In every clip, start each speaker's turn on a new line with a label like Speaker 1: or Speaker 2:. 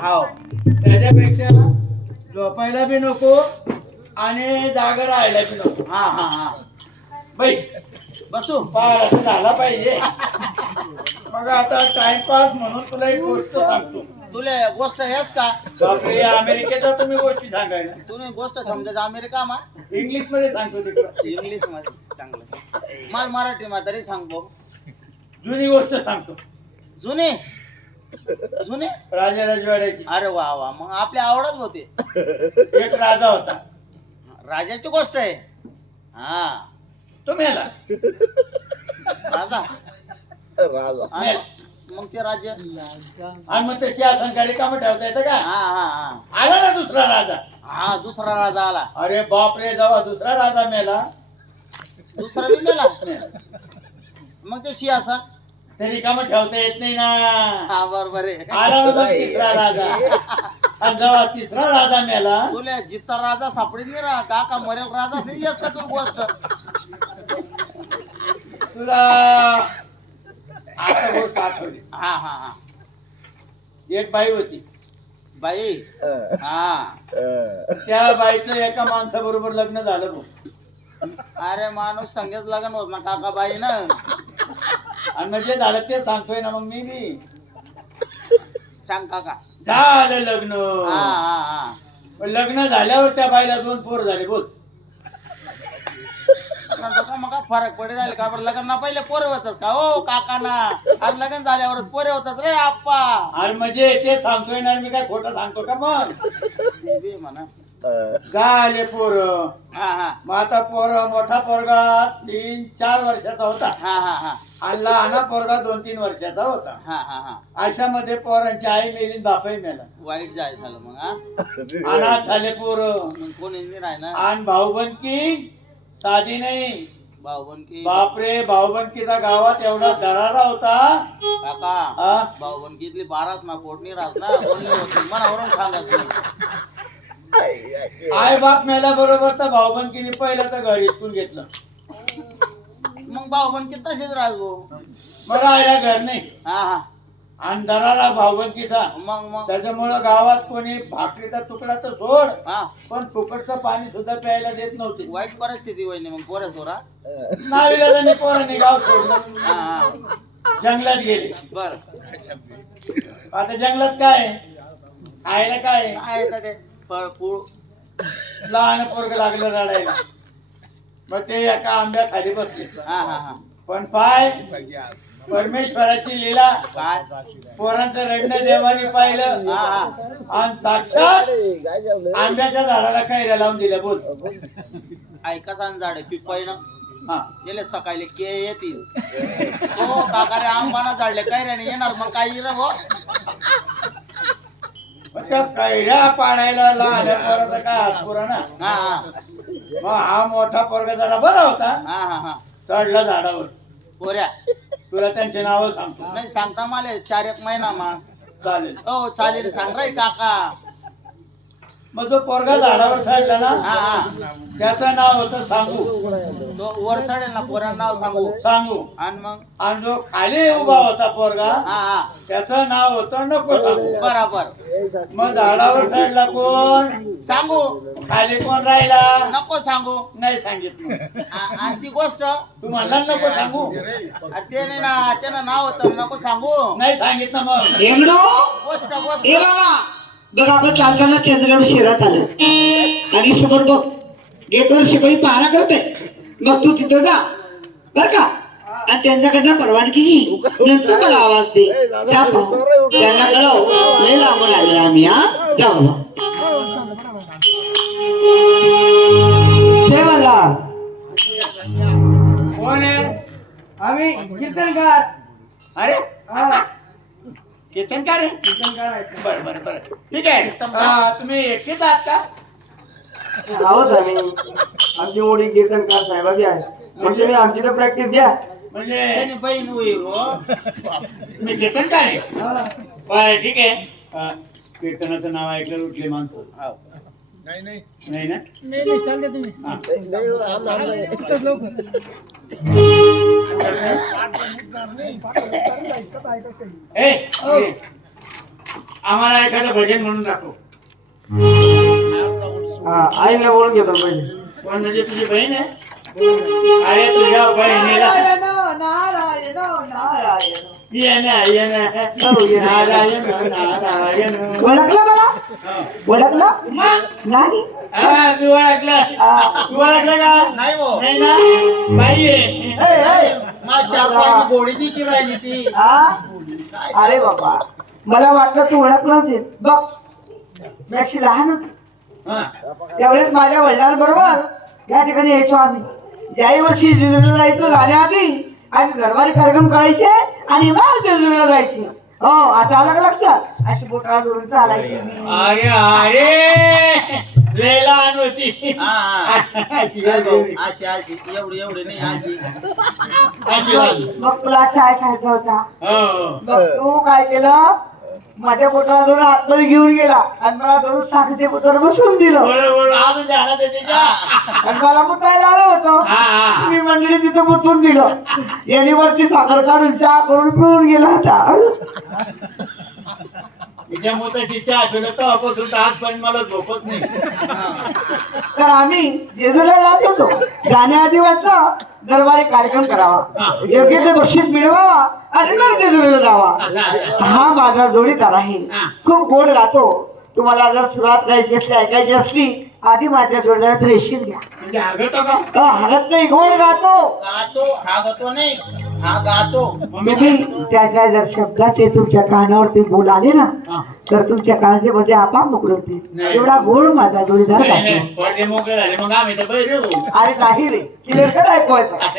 Speaker 1: हाव.
Speaker 2: त्याच्यापेक्षा झोपायला बी नको आणि जागा राहायला बी नको.
Speaker 1: हा हा हा.
Speaker 2: बैस
Speaker 1: बसू.
Speaker 2: पार आता झाला पाहिजे. मग आता टाइमपास म्हणून तुला एक गोष्ट सांगतो.
Speaker 1: तुले गोष्ट हेच का?
Speaker 2: बापरे अमेरिकेचा तुम्ही गोष्टी सांगायला.
Speaker 1: तुने गोष्ट समजायचं अमेरिका मा.
Speaker 2: इंग्लिशमध्ये सांगतो तिकडं.
Speaker 1: इंग्लिशमध्ये चांगलं. मला मराठी मा तरी सांग भाऊ.
Speaker 2: जुनी गोष्ट सांगतो.
Speaker 1: जुने? जुने
Speaker 2: राजा राजवाड्याची.
Speaker 1: अरे वा वा. मग आपल्या आवडच होते.
Speaker 2: एक राजा होता.
Speaker 1: राजाची गोष्ट आहे. हा.
Speaker 2: तो मेला
Speaker 1: राजा.
Speaker 3: राजा.
Speaker 1: आणि मग ते राज्य
Speaker 2: आणि मग ते सिंहासनकडे काम ठेवता येतं का?
Speaker 1: हा हा हा.
Speaker 2: आला ना दुसरा राजा.
Speaker 1: हा दुसरा राजा आला.
Speaker 2: अरे बाप रे जेव्हा दुसरा राजा मेला.
Speaker 1: दुसरा बी मेला. मग ते सियासा
Speaker 2: तरी काम ठेवता येत नाही ना.
Speaker 1: हा बरोबर आहे.
Speaker 2: आला मग तिसरा राजा. आणि जेव्हा तिसरा राजा मेला
Speaker 1: तुला जित्ता राजा सापडीत नाही रा काका मरेल राजा नाही येस का तू गोष्ट.
Speaker 2: तुला आता गोष्ट आठवली.
Speaker 1: हा हा हा.
Speaker 2: एक बाई होती.
Speaker 1: बाई? हा.
Speaker 2: त्या बाईचं एका माणसाबरोबर लग्न झालं भाऊ.
Speaker 1: अरे माणूस संगेच लग्न होत ना काका बाई ना.
Speaker 2: आणि मग जे झालं ते सांगतोय ना मग मी बी.
Speaker 1: सांग काका.
Speaker 2: झालं लग्न.
Speaker 1: हा हा हा.
Speaker 2: पण लग्न झाल्यावर त्या बाईला दोन पोर झाले बोल.
Speaker 1: नंतर का मग काय फरक पडे झाले का? बरं लग्न ना पहिले पोरे होतच का? हो काका ना आणि लग्न झाल्यावरच पोरे होतच रे आप्पा.
Speaker 2: आणि म्हणजे ते सांगतोय ना मी काय खोटं सांगतो का मग?
Speaker 1: ते बी म्हणा.
Speaker 2: झाले पोर.
Speaker 1: हा हा.
Speaker 2: मग आता पोर मोठा पोरगा तीन चार वर्षाचा होता.
Speaker 1: हा हा हा.
Speaker 2: आणि लहाना पोरगा दोन तीन वर्षाचा होता.
Speaker 1: हा हा हा.
Speaker 2: अशामध्ये पोरांची आई मेली बापही मेला.
Speaker 1: वाईट जाय झालं मग हा?
Speaker 2: अनाथ झाले पोर.
Speaker 1: मग कोणी नाही राय ना?
Speaker 2: आणि भाऊबंदकी साधी नाही.
Speaker 1: भाऊ बन की?
Speaker 2: बापरे भाऊबंदकीचा गावात एवढा दरारा होता.
Speaker 1: काका
Speaker 2: आ?
Speaker 1: भाऊ बन कितली बाराच ना पोटणी रास ना? कोणी होती? मनावरून सांगायचं
Speaker 2: आई बाप मेल्या बरोबर तर भाऊबंदकीने पहिलं तर घर इस्कूल घेतलं.
Speaker 1: मग भाऊ बन की तसेच राहत.
Speaker 2: मग राहायला घर नाही.
Speaker 1: हा हा.
Speaker 2: आणि दरारा भाऊबंदकीचा
Speaker 1: मग मग.
Speaker 2: त्याच्यामुळं गावात कोणी भाकरीचा तुकडा तर सोड.
Speaker 1: हा.
Speaker 2: पण फुकटचं पाणी सुद्धा प्यायला देत नव्हते.
Speaker 1: वाईट परिस्थिती वहिनी मग पोरे सोरा
Speaker 2: नाविलाजाने पोरांनी गाव सोडलं.
Speaker 1: हा हा.
Speaker 2: जंगलात गेले.
Speaker 1: बर.
Speaker 2: आता जंगलात काय? आहे? खायला काय? आहे?
Speaker 1: काय ते? फळ फूळ.
Speaker 2: लहान पोरग लागलं रडायला. मग ते एका आंब्या खाली बसले.
Speaker 1: हा हा हा.
Speaker 2: पण पाय परमेश्वराची लीला
Speaker 1: काय?
Speaker 2: पोरांचं रडणं देवाने पाहिलं.
Speaker 1: हा हा.
Speaker 2: आणि साक्षात
Speaker 3: काय
Speaker 2: आंब्याच्या झाडाला कैऱ्या लावून दिल्या बोल.
Speaker 1: ऐकाच आणि झाड पिपाई ना?
Speaker 2: हा.
Speaker 1: गेले सकाळी के येतील. हो काका रे आंबाना झाडले काय रे येणार मग काही रे भाऊ
Speaker 2: मग त्या कैऱ्या पाडायला लहान पोराचा काय हात पुरा ना?
Speaker 1: हा हा.
Speaker 2: मग हा मोठा पोरगा जरा बरा होता.
Speaker 1: हा हा हा.
Speaker 2: चढला झाडावर.
Speaker 1: पोऱ्या.
Speaker 2: तुला त्यांची नावं सांगतो.
Speaker 1: नाही सांगता मला चार एक महिना मा
Speaker 2: चालेल.
Speaker 1: हो चालेल. सांग रे काका.
Speaker 2: मग जो पोरगा झाडावर चढला
Speaker 1: हा
Speaker 2: ना
Speaker 1: हा
Speaker 2: त्याचं नाव होतं सांगू.
Speaker 1: तो वर चढेल ना पोऱ्या नाव सांगू.
Speaker 2: सांगू.
Speaker 1: आणि मग?
Speaker 2: आणि जो खाली उभा होता पोरगा
Speaker 1: हा हा.
Speaker 2: त्याचं नाव होतं नको सांगू.
Speaker 1: बराबर.
Speaker 2: मग झाडावर चढला कोण?
Speaker 1: सांगू.
Speaker 2: खाली कोण राहिला?
Speaker 1: नको सांगू.
Speaker 2: नाही सांगितलं.
Speaker 1: आ- आणि ती गोष्ट?
Speaker 2: तू म्हणला ना नको सांगू.
Speaker 1: ते नाही ना त्यानं नाव होतं नको सांगू.
Speaker 2: नाही सांगितलं मग.
Speaker 4: हेंगडो
Speaker 1: गोष्ट गोष्ट.
Speaker 4: बाबा. बघ आपण चालताना चंद्रगड शहरात आलो. आणि समोर बघ गेटवर शिपाई पहारा करत आहे. मग तू तिथं जा. बर का? आणि त्यांच्याकडनं परवानगी घे. नंतर मला आवाज दे. जा पाहू त्यांना कळव. लय लांबून आले आम्ही हा? जा बाबा. जय मल्हार
Speaker 2: कोण आहे?
Speaker 5: आम्ही कीर्तनकार.
Speaker 2: अरे
Speaker 5: हा,
Speaker 2: कीर्तनकार आहे
Speaker 5: कीर्तनकार आहे.
Speaker 2: बरं बरं बरं. ठीक आहे. हा, तुम्ही एकटेच आहात का?
Speaker 5: आहोत आम्ही. आमची मोठी कीर्तनकार साहेबाबी आहे मग तुम्ही आमची तर प्रॅक्टिस घ्या
Speaker 2: म्हणजे?
Speaker 1: त्याने बहीण होईल हो.
Speaker 2: तुम्ही कीर्तनकार आहे
Speaker 5: हा.
Speaker 2: बरं ठीक आहे. हा, कीर्तनाचं नाव ऐकलं उठले माणसं. नाही ना?
Speaker 5: नाही नाही चालते तुम्ही.
Speaker 2: हा.
Speaker 5: लवकर.
Speaker 2: आम्हाला एखादं भजन म्हणून दाखव
Speaker 6: हा आईला बोलून घेतो पहिले
Speaker 2: कोण म्हणजे तुझी बहीण आहे अरे तुझ्या बहिणीला
Speaker 5: नारायण नारायण ओळखलं मला? ओळखलं? नाही?
Speaker 2: मी ओळखलं. ओळखलं का?
Speaker 1: नाही
Speaker 2: ना? बाई आहे.
Speaker 1: की ती?
Speaker 5: अरे बाबा. मला वाटलं तू ओळखलं असेल बघ. मी अशी लहान होती.
Speaker 2: हा.
Speaker 5: त्यावेळेस माझ्या वडिलांबरोबर या ठिकाणी यायचो आम्ही. ज्याही वर्षी जेजुरीला जायचो जाण्याआधी आणि दरबारी कार्यक्रम करायचे. आणि मग जेजुरीला जायचे. हो आता आलं लक्षात? अशी बोटा धरून चालायची.
Speaker 2: अरे अरे होती
Speaker 1: हा हा.
Speaker 2: अशी एवढी.
Speaker 1: अशी अशी. एवढी एवढी नाही अशी.
Speaker 2: अशी झाली.
Speaker 5: मग तुला चाय खायचा होता.
Speaker 2: हो, हो.
Speaker 5: मग तू काय केलं? माझ्या बोटाला धरून आतमध्ये घेऊन गेला आणि मला धरून साखरेचे पुतर बसून दिलं? आणि मला मुतायला आलं होतं.
Speaker 2: हा.
Speaker 5: मी मंडळी तिथं मुतून दिलं. याने वरती साखर काढून चहा करून पिऊन गेला होता
Speaker 2: तिच्या तेव्हापासून आजपर्यंत मला झोपत नाही.
Speaker 5: तर आम्ही जेजूला जात होतो. जाण्याआधी वाटलं दरबारी कार्यक्रम करावा. योग्य ते बक्षीस मिळवावा आणि मग जेजुरीला जावा. हा माझा जोडीदार आहे खूप गोड गातो तुम्हाला जर सुरुवात करायची असली ऐकायची असली आधी माझ्या जोडीदारात रेशील घ्या.
Speaker 2: म्हणजे
Speaker 5: हलत नाही गोड गातो
Speaker 1: गातो हा गातो नाही. हा गातो.
Speaker 5: तुम्ही त्याच्या जर शब्दाचे तुमच्या कानावरती बोल आले ना
Speaker 2: हा.
Speaker 5: तर तुमच्या कानाचे आपाप मोकळे होते. एवढा गोड माझा जोडीदार
Speaker 2: तर बैरू
Speaker 5: अरे नाही रे क्लिअर कर ऐकवायचं
Speaker 2: असं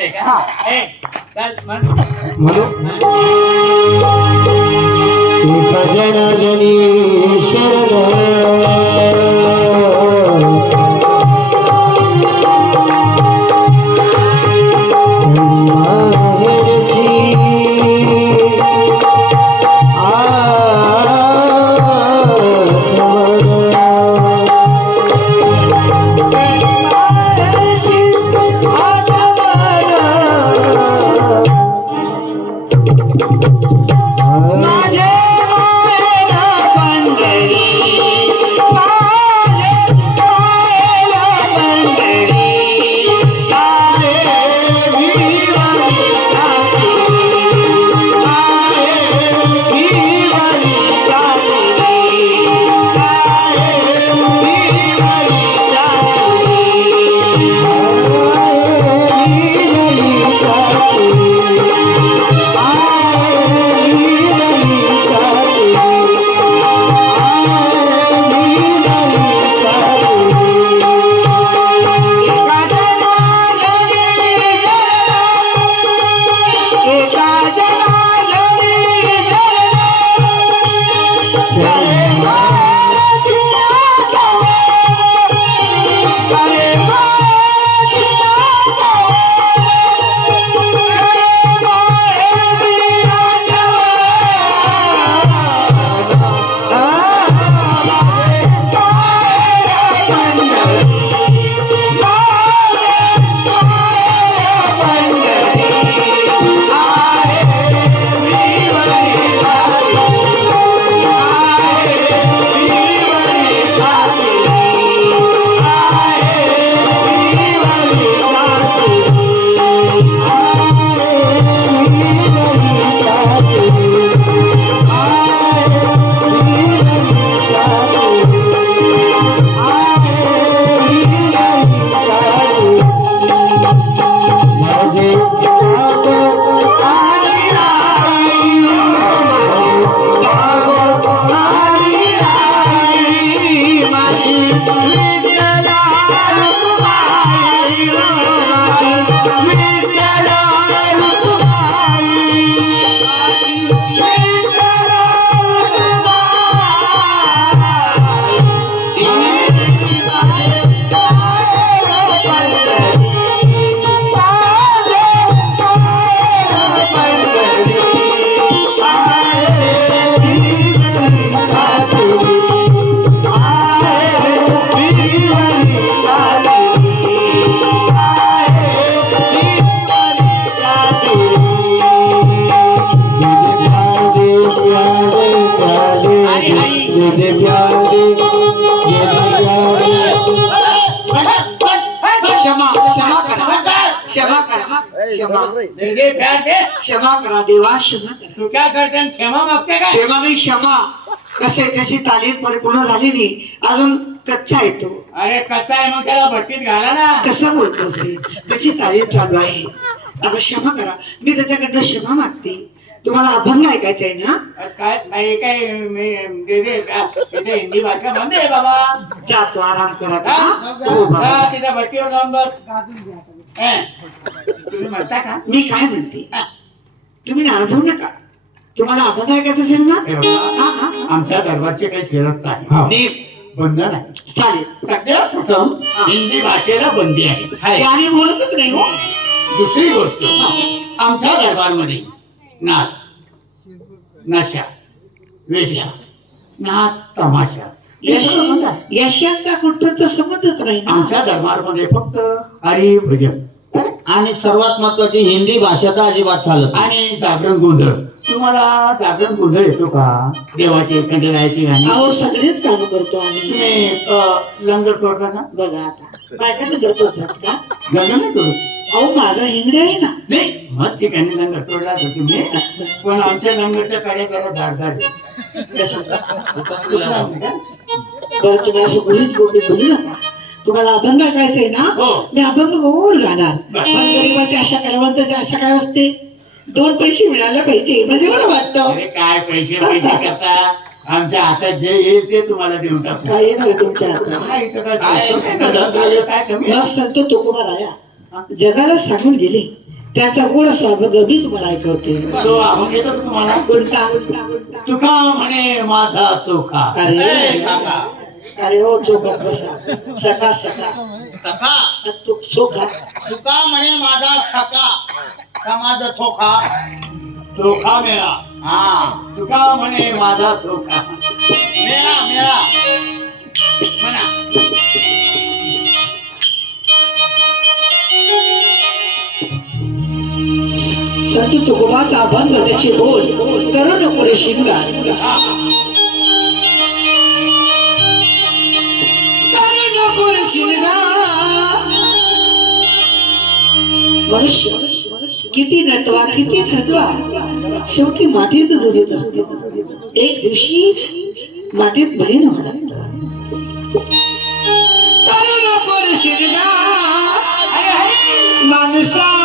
Speaker 4: क्षमा करा क्षमा क्षमा करा देवा क्षमा करा.
Speaker 2: तू काय करते क्षमा मागते काय?
Speaker 4: क्षमा नाही क्षमा. कसे त्याची तालीम परिपूर्ण झाली नाही. अजून कच्चा येतो
Speaker 2: अरे कच्चा आहे मग त्याला भट्टीत घाला ना.
Speaker 4: कसं बोलतोस रे? त्याची तालीम चालू आहे. आता क्षमा करा. मी त्याच्याकडनं क्षमा मागते. तुम्हाला अभंग ऐकायचा आहे ना?
Speaker 2: काय काय काय मी- दे दे का? इथे हिंदी भाषा बंद आहे बाबा.
Speaker 4: जातो आराम करा. का
Speaker 2: हा?
Speaker 4: बाबा.
Speaker 2: तिथं भट्टीवर जाऊन बस. तुम्ही म्हणता का?
Speaker 4: मी काय म्हणते? तुम्ही नाराज नका. तुम्हाला अभंग ऐकायचं असेल ना? हा, हा.
Speaker 2: आमच्या दरबारचे काही शिरस्त आहे.
Speaker 4: नीट
Speaker 2: बंधन आहे
Speaker 4: चालेल.
Speaker 2: सगळ्यात प्रथम हिंदी भाषेला बंदी आहे.
Speaker 4: ते आम्ही बोलतच नाही हो.
Speaker 2: दुसरी गोष्ट आमच्या दरबारमध्ये नाच नशा वेशा नाच तमाशा.
Speaker 4: यशांचा कुठपर्यंत संबंधच नाही ना.
Speaker 2: आमच्या दरबारमध्ये फक्त हरी भजन.
Speaker 1: आणि सर्वात महत्वाची हिंदी भाषा तर अजिबात चालत.
Speaker 2: आणि जागरण गोंधळ. तुम्हाला जागरण गोंधळ येतो का? देवाची गायची गाणी.
Speaker 4: अहो सगळेच काम करतो आम्ही.
Speaker 2: लंगर तोडता का?
Speaker 4: बघा आता. बायकांना करत होतात का?
Speaker 2: लंगर नाही तोडत
Speaker 4: अहो माझा हिंगडे आहे ना.
Speaker 2: नाही ठिकाणी लंगर तोडला होता तुम्ही पण आमच्या लंगरच्या काड्या झाड
Speaker 4: कसं बरं तुम्ही असं गृहित गोष्टी बोलू नका. तुम्हाला अभंग ऐकायचंय ना
Speaker 2: हो.
Speaker 4: मी अभंग गोड गाणार. पण गरीबाची आशा कलावंताची आशा काय असते? दोन पैसे मिळायला पाहिजे म्हणजे बरं वाटतं.
Speaker 2: अरे काय पैसे पैसे करता आमच्या हातात जे येईल ते तुम्हाला देऊन टाकू.
Speaker 4: काय येणार आहे तुमच्या हातात?
Speaker 2: काय इथं काय काय काय काय कमी
Speaker 4: मग संत तुकोबा राया जगाला सांगून गेले. त्यांचा गोड असा अभंग मी तुम्हाला ऐकवते? कोणता
Speaker 2: तुका म्हणे माझा चोखा.
Speaker 4: अरे. अरे हो चोखात बसा. सका सका.
Speaker 2: सखा
Speaker 4: तू चोखा.
Speaker 2: तुका म्हणे माझा सखा का माझा चोखा? चोखा मेळा. हा. तुका म्हणे माझा चोखा. मेळा मेळा. म्हणा.
Speaker 4: साठी तुकोबाचा अभंग त्याची बोल करू नको रे शिंगा. मनुष्य किती नटवा किती सजवा शेवटी मातीत दुरीत असते. एक दिवशी मातीत बहीण होणार माणसा